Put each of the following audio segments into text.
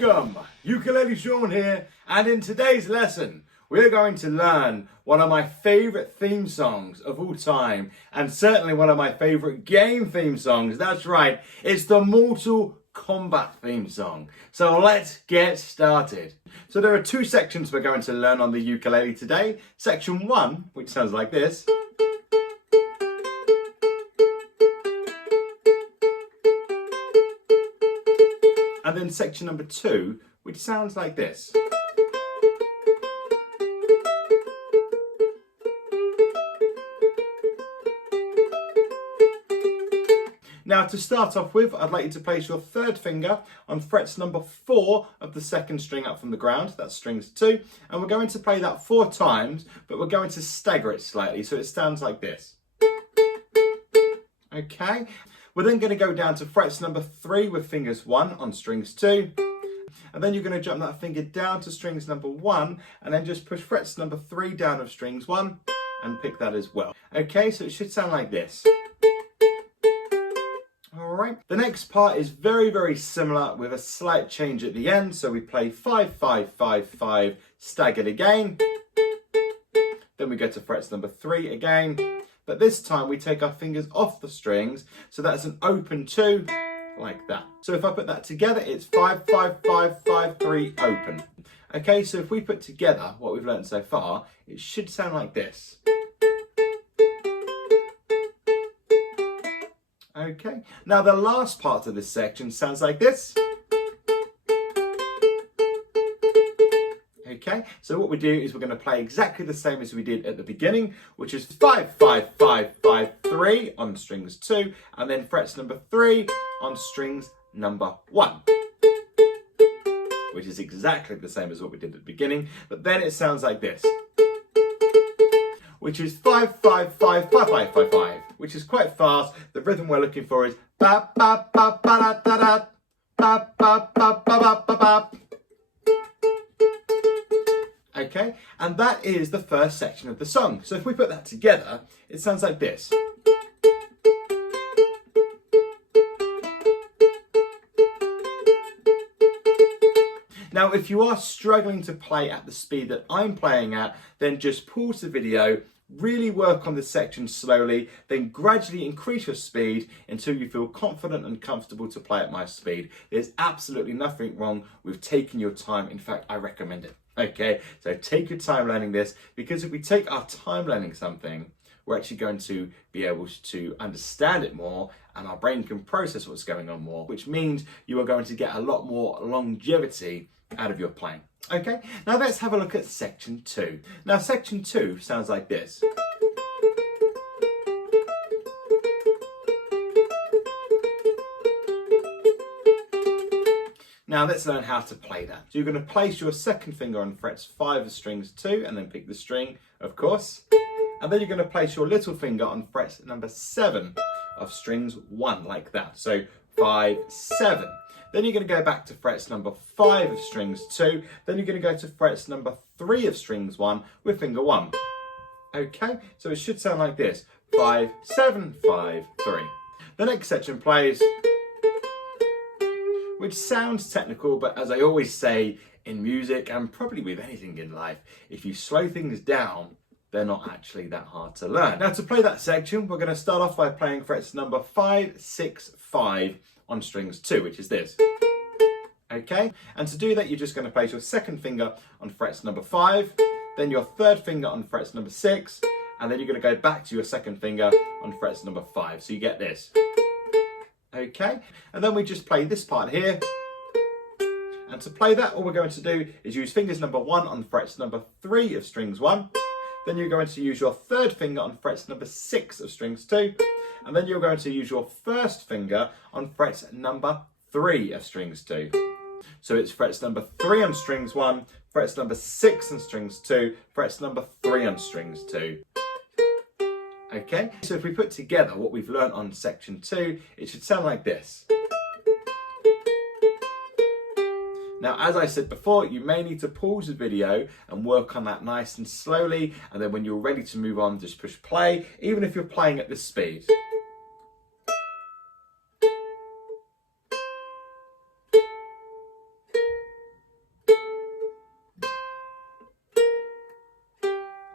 Welcome! Ukulele Sean here, and in today's lesson we're going to learn one of my favourite theme songs of all time, and certainly one of my favourite game theme songs. That's right, it's the Mortal Kombat theme song. So let's get started. So there are two sections we're going to learn on the ukulele today. Section 1, which sounds like this. And then section number 2, which sounds like this. Now to start off with, I'd like you to place your third finger on frets number 4 of the second string up from the ground. That's strings 2. And we're going to play that 4 times, but we're going to stagger it slightly so it sounds like this. Okay. We're then going to go down to frets number 3 with fingers 1 on strings 2. And then you're going to jump that finger down to strings number 1 and then just push frets number 3 down of strings 1 and pick that as well. Okay, so it should sound like this. Alright, the next part is very similar with a slight change at the end. So we play 5, 5, 5, 5, staggered again. Then we go to frets number 3 again. But this time we take our fingers off the strings, so that's an open 2, like that. So if I put that together, it's 5, 5, 5, 5, 3, open. Okay, so if we put together what we've learned so far, it should sound like this. Okay, now the last part of this section sounds like this. Okay, so what we do is we're going to play exactly the same as we did at the beginning, which is 5, 5, 5, 5, 3 on strings 2, and then frets number 3 on strings number 1, which is exactly the same as what we did at the beginning, but then it sounds like this, which is 5, 5, 5, 5, 5, 5, 5, which is quite fast. The rhythm we're looking for is ba ba ba ba da da da, ba ba ba ba ba ba ba. Okay, and that is the first section of the song. So if we put that together, it sounds like this. Now, if you are struggling to play at the speed that I'm playing at, then just pause the video, really work on this section slowly, then gradually increase your speed until you feel confident and comfortable to play at my speed. There's absolutely nothing wrong with taking your time. In fact, I recommend it. Okay, so take your time learning this, because if we take our time learning something, we're actually going to be able to understand it more, and our brain can process what's going on more, which means you are going to get a lot more longevity out of your playing. Okay, now let's have a look at section 2. Now section 2 sounds like this. Now let's learn how to play that. So you're going to place your second finger on frets 5 of strings 2 and then pick the string, of course. And then you're going to place your little finger on frets number 7 of strings 1, like that. So 5, 7. Then you're going to go back to frets number 5 of strings 2. Then you're going to go to frets number 3 of strings 1 with finger 1. Okay, so it should sound like this. 5, 7, 5, 3. The next section plays, which sounds technical, but as I always say in music and probably with anything in life, if you slow things down, they're not actually that hard to learn. Now to play that section, we're going to start off by playing frets number 5, 6, 5 on strings 2, which is this. Okay, and to do that, you're just going to place your second finger on frets number 5, then your third finger on frets number 6, and then you're going to go back to your second finger on frets number 5. So you get this. Okay, and then we just play this part here. And to play that, all we're going to do is use fingers number 1 on frets number 3 of strings 1. Then you're going to use your third finger on frets number 6 of strings 2. And then you're going to use your first finger on frets number 3 of strings 2. So it's frets number 3 on strings 1, frets number 6 on strings 2, frets number 3 on strings 2. Okay, so if we put together what we've learned on section 2, it should sound like this. Now, as I said before, you may need to pause the video and work on that nice and slowly, and then when you're ready to move on, just push play, even if you're playing at this speed.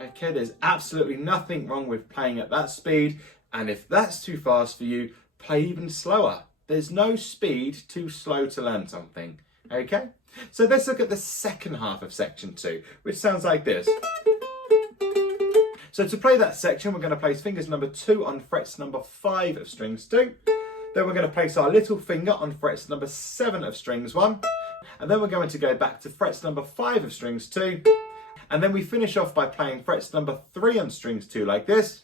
Okay, there's absolutely nothing wrong with playing at that speed, and if that's too fast for you, play even slower. There's no speed too slow to learn something, okay? So let's look at the second half of section 2, which sounds like this. So to play that section, we're going to place fingers number 2 on frets number 5 of strings 2. Then we're going to place our little finger on frets number 7 of strings 1. And then we're going to go back to frets number 5 of strings 2. And then we finish off by playing frets number 3 on strings 2 like this,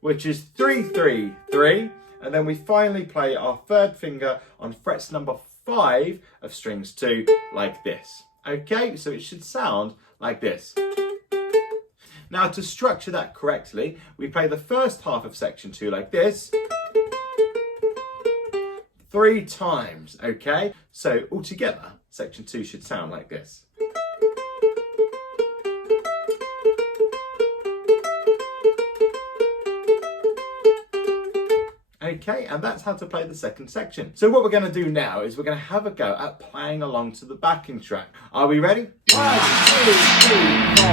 which is 3, 3, 3. And then we finally play our third finger on frets number 5 of strings 2 like this. Okay, so it should sound like this. Now to structure that correctly, we play the first half of section 2 like this 3 times, okay? So altogether, section 2 should sound like this. Okay, and that's how to play the second section. So what we're going to do now is we're going to have a go at playing along to the backing track. Are we ready? 1, 2, 3, 4.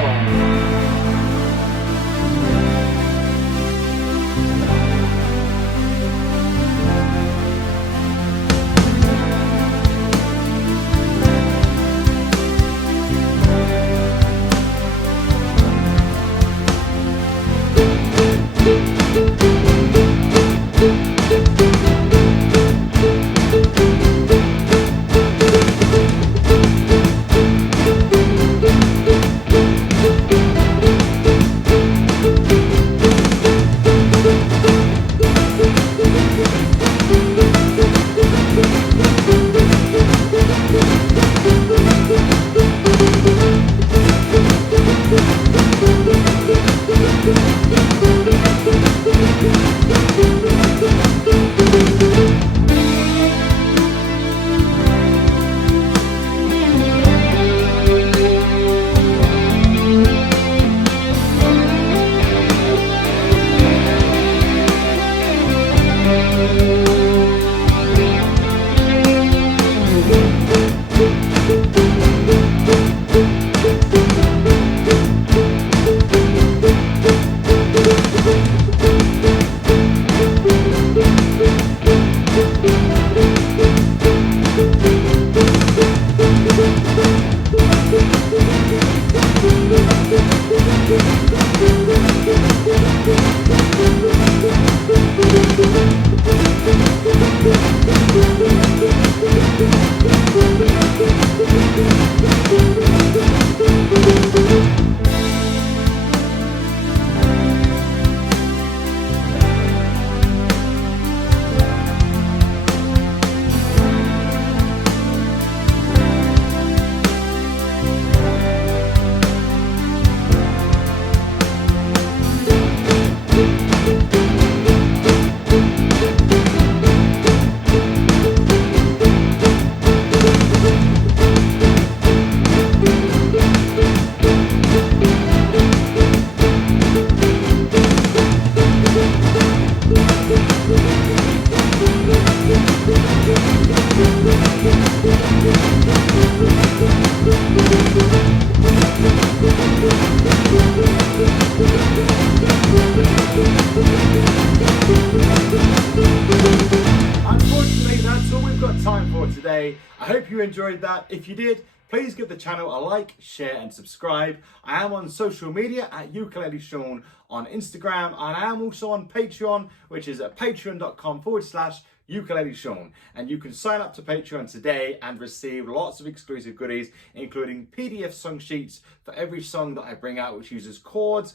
Unfortunately, that's all we've got time for today. I hope you enjoyed that. If you did, please give the channel a like, share and subscribe. I am on social media at Ukulele Sean on Instagram, and I am also on Patreon, which is at patreon.com/Ukulele Sean. And you can sign up to Patreon today and receive lots of exclusive goodies, including PDF song sheets for every song that I bring out, which uses chords.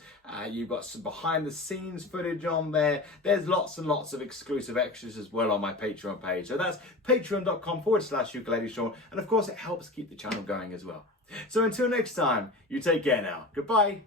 You've got some behind the scenes footage on there. There's lots and lots of exclusive extras as well on my Patreon page. So that's patreon.com/Ukulele Sean. And of course, it helps keep the channel going as well. So until next time, you take care now. Goodbye.